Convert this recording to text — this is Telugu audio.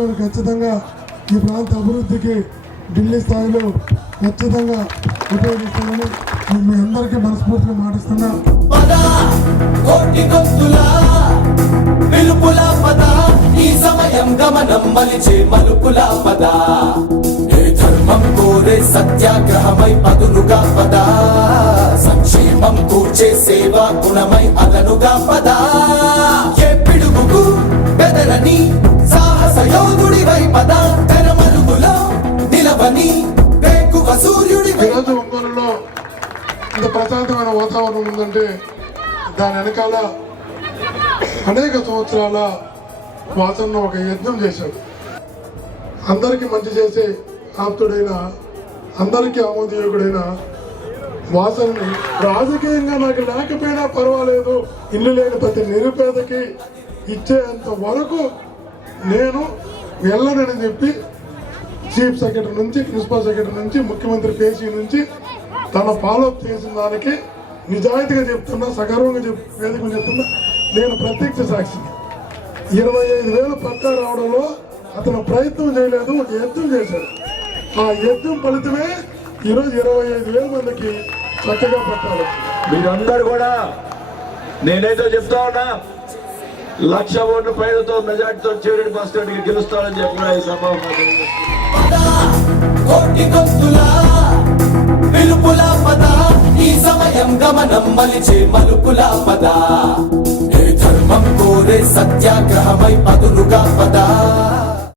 గారు ఖచ్చితంగా ఈ ప్రాంత అభివృద్ధికి ఢిల్లీ స్థాయిలో ఖచ్చితంగా ఉపయోగిస్తామని నేను మీ అందరికీ మనస్ఫూర్తిగా మాటిస్తున్నా. ధర్మం కోరే సత్యాగ్రహమై పదులుగా పద. సంక్షేమం కూర్చే సేవా గుణమై అదనుగా పద. ఏ పిడుగుకు ఇంత ప్రశాంతమైన వాతావరణం ఉందంటే దాని వెనకాల అనేక సంవత్సరాల వాసనను ఒక యజ్ఞం చేశాడు. అందరికీ మంచి చేసే ఆప్తుడైన అందరికీ ఆమోదయోగుడైన వాసనని రాజకీయంగా నాకు లేకపోయినా పర్వాలేదు. ఇల్లు లేని ప్రతి నిరుపేదకి ఇచ్చేంత వరకు నేను వెళ్ళనని చెప్పి చీఫ్ సెక్రటరీ నుంచి ప్రిన్సిపల్ సెక్రటరీ నుంచి ముఖ్యమంత్రి పేసీ నుంచి తన ఫాలోఅప్ చేసిన దానికి నిజాయితీగా చెప్తున్నా సగర్వంగా చెప్ వేదిక మీద చెప్తున్నా నేను ప్రత్యక్ష సాక్షి. ఇరవై ఐదు వేలు పట్టా రావడంలో అతను ప్రయత్నం చేయలేదు ఒక యత్నం చేశాడు. ఆ యత్నం ఫలితమే ఈరోజు ఇరవై ఐదు వేల మందికి చక్కగా పట్టాలి మీరందరూ కూడా నేనైతే చెప్తా ఉన్నా లక్ష ఓట్ల పైలతో మెజార్టీతో చేరుడు బస్ స్టాండ్కి గెలుస్తానని చెప్పిన ఈ సభ. సమయం మలిచే మలుపుల పద. ఏ ధర్మం కోరే సత్యాగ్రహమై పదులుగా పదా.